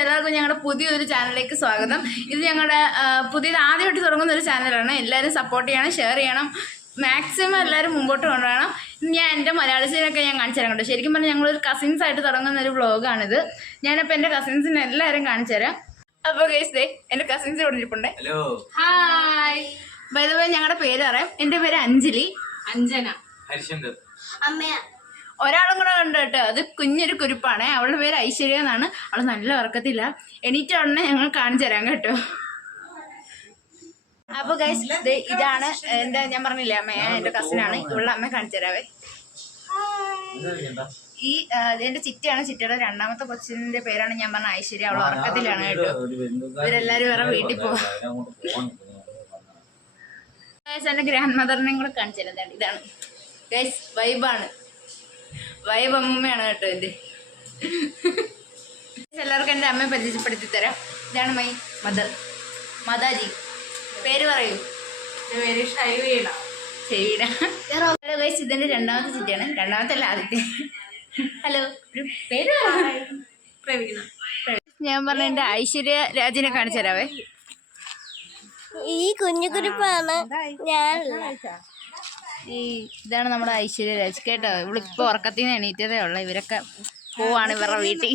എല്ലാവർക്കും ഞങ്ങളുടെ പുതിയൊരു ചാനലിലേക്ക് സ്വാഗതം. ഇത് ഞങ്ങളുടെ പുതിയത് ആദ്യമായിട്ട് തുടങ്ങുന്ന ഒരു ചാനലാണ്. എല്ലാവരും സപ്പോർട്ട് ചെയ്യണം, ഷെയർ ചെയ്യണം, മാക്സിമം എല്ലാവരും മുമ്പോട്ട് കൊണ്ടുപോകണം. ഞാൻ എൻ്റെ മലയാളത്തിലൊക്കെ ഞാൻ കാണിച്ചു തരാം കേട്ടോ. ശരിക്കും പറഞ്ഞാൽ ഞങ്ങളൊരു കസിൻസ് ആയിട്ട് തുടങ്ങുന്ന ഒരു വ്ളോഗാണിത്. ഞാനപ്പോൾ എൻ്റെ കസിൻസിനെ എല്ലാവരും കാണിച്ചു തരാം. അപ്പോൾ ഗൈസ് ദേ എൻ്റെ കസിൻസ് ഇവിടെ ഇരിപ്പുണ്ട്. Hello, hi. By the way ഞങ്ങളുടെ പേര് പറയാം. എൻ്റെ പേര് അഞ്ജലി, അഞ്ജന, ഹരിശങ്കർ, അമ്മയ. ഒരാളും കൂടെ ഉണ്ട് കേട്ടോ. അത് കുഞ്ഞൊരു കുരുപ്പാണ്. അവളുടെ പേര് ഐശ്വര്യ എന്നാണ്. അവൾ നല്ല ഉറക്കത്തില്ല. എണീറ്റ ഉടനെ ഞങ്ങൾ കാണിച്ചു തരാം കേട്ടോ. അപ്പൊ ഗൈസ് ഇതാണ് എന്റെ, ഞാൻ പറഞ്ഞില്ലേ അമ്മ എന്റെ കസിനാണ്. ഇവളുടെ അമ്മ കാണിച്ചു തരാവേ. ഈ എന്റെ ചിറ്റയാണ്. ചിറ്റയുടെ രണ്ടാമത്തെ കൊച്ചിന്റെ പേരാണ് ഞാൻ പറഞ്ഞ ഐശ്വര്യ. അവൾ ഉറക്കത്തിലാണ് കേട്ടോ. ഇവരെല്ലാരും വേറെ വീട്ടിൽ പോകും. ഗൈസ് എന്റെ ഗ്രാൻഡ് മദറിനെയും കൂടെ കാണിച്ചു തരാം. ഇതാണ് ഗൈസ് വൈബാണ്. വൈബ് അമ്മൂമ്മയാണ് കേട്ടോ ഇത്. എല്ലാവർക്കും എൻ്റെ അമ്മയെ പരിചയപ്പെടുത്തി തരാം. ഇതാണ് മൈ മദർ, മാതാജി. പേര് പറയൂ. എൻ്റെ പേര് ഷൈവീണ. ശരിയുടെ. ഹലോ ഗൈസ്, ഇതെൻ്റെ രണ്ടാമത്തെ ചിറ്റയാണ്. രണ്ടാമത്തെ അല്ല, ആദ്യത്തെ. ഹലോ, ഒരു പേര് പ്രവീണ. ഞാൻ പറഞ്ഞ എൻ്റെ ഐശ്വര്യ രാജിനെ കാണിച്ചു തരാവേ. ഈ കുഞ്ഞു കുരിപ്പാണ് ഞാൻ. ഇതാണ് നമ്മുടെ ഐശ്വര്യ രാജ് കേട്ടോ. ഇവളിപ്പോൾ ഉറക്കത്തിൽ നിന്ന് എണീറ്റതേ ഉള്ളൂ. ഇവരൊക്കെ പോവാണ് ഇവരുടെ വീട്ടിൽ.